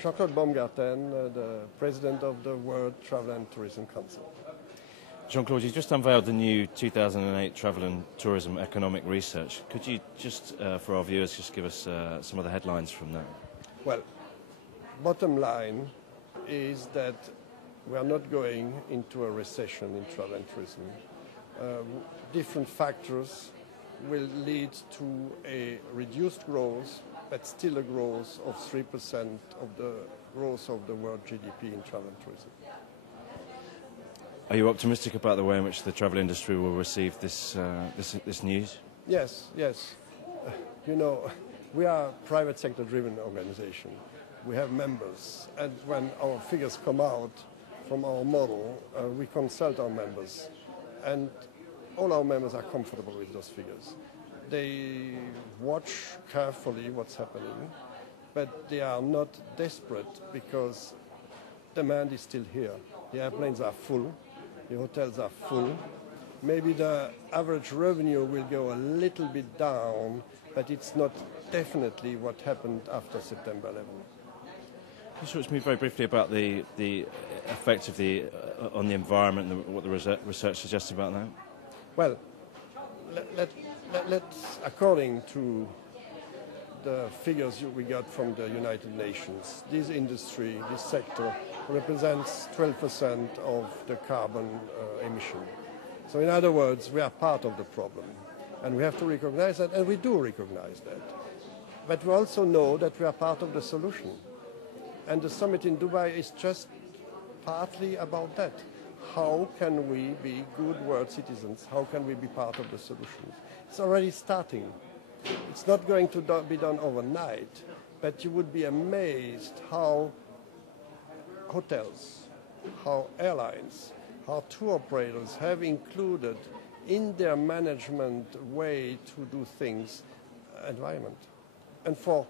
Jean-Claude Baumgarten, the president of the World Travel and Tourism Council. Jean-Claude, you just unveiled the new 2008 Travel and Tourism Economic Research. Could you just, for our viewers, just give us some of the headlines from that? Well, bottom line is that we are not going into a recession in travel and tourism. Different factors will lead to a reduced growth, but still a growth of 3% of the growth of the world GDP in travel and tourism. Are you optimistic about the way in which the travel industry will receive this news? Yes. You know, we are a private sector driven organization. We have members, and when our figures come out from our model, we consult our members, and all our members are comfortable with those figures. They watch carefully what's happening, but they are not desperate because demand is still here. The airplanes are full, the hotels are full. Maybe the average revenue will go a little bit down, but it's not definitely what happened after September 11. Can you talk to me very briefly about the effect of on the environment and what the research suggests about that? Well, let's, according to the figures we got from the United Nations, this industry, this sector, represents 12% of the carbon emission. So in other words, we are part of the problem, and we have to recognize that, and we do recognize that. But we also know that we are part of the solution. And the summit in Dubai is just partly about that. How can we be good world citizens? How can we be part of the solution? It's already starting. It's not going to be done overnight, but you would be amazed how hotels, how airlines, how tour operators have included in their management way to do things environment. And for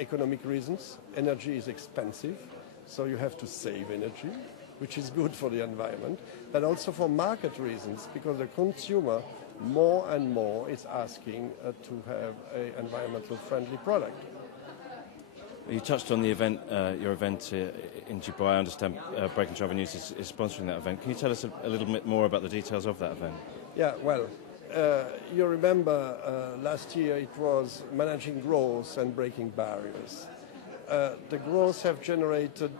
economic reasons, energy is expensive, so you have to save energy, which is good for the environment, but also for market reasons, because the consumer more and more is asking to have an environmental friendly product. You touched on the event, your event in Dubai. I understand Breaking Travel News is sponsoring that event. Can you tell us a little bit more about the details of that event? Yeah, well, you remember last year it was managing growth and breaking barriers. The growth have generated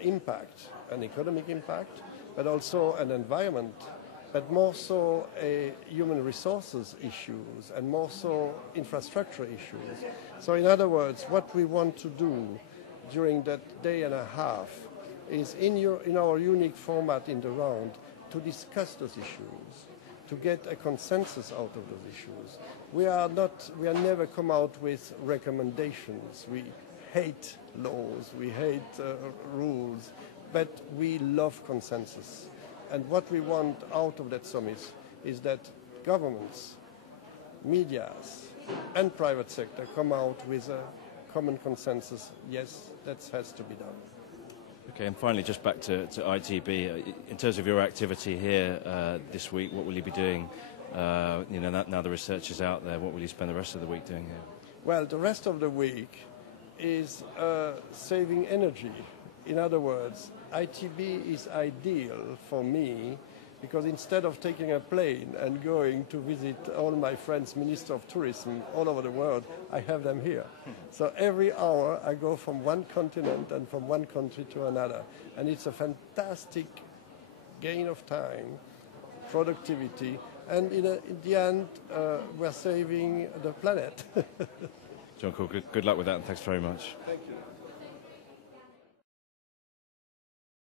impact, an economic impact, but also an environment, but more so a human resources issues and more so infrastructure issues. So in other words, what we want to do during that day and a half is in our unique format in the round to discuss those issues, to get a consensus out of those issues. We are never come out with recommendations. We hate laws, we hate rules, but we love consensus. And what we want out of that summit is that governments, medias, and private sector come out with a common consensus. Yes, that has to be done. Okay, and finally, just back to ITB. In terms of your activity here this week, what will you be doing? Now the research is out there, what will you spend the rest of the week doing here? Well, the rest of the week is saving energy. In other words, ITB is ideal for me because instead of taking a plane and going to visit all my friends, Minister of Tourism, all over the world, I have them here. So every hour I go from one continent and from one country to another. And it's a fantastic gain of time, productivity, and in the end, we're saving the planet. Jean-Claude, good luck with that, and thanks very much. Thank you.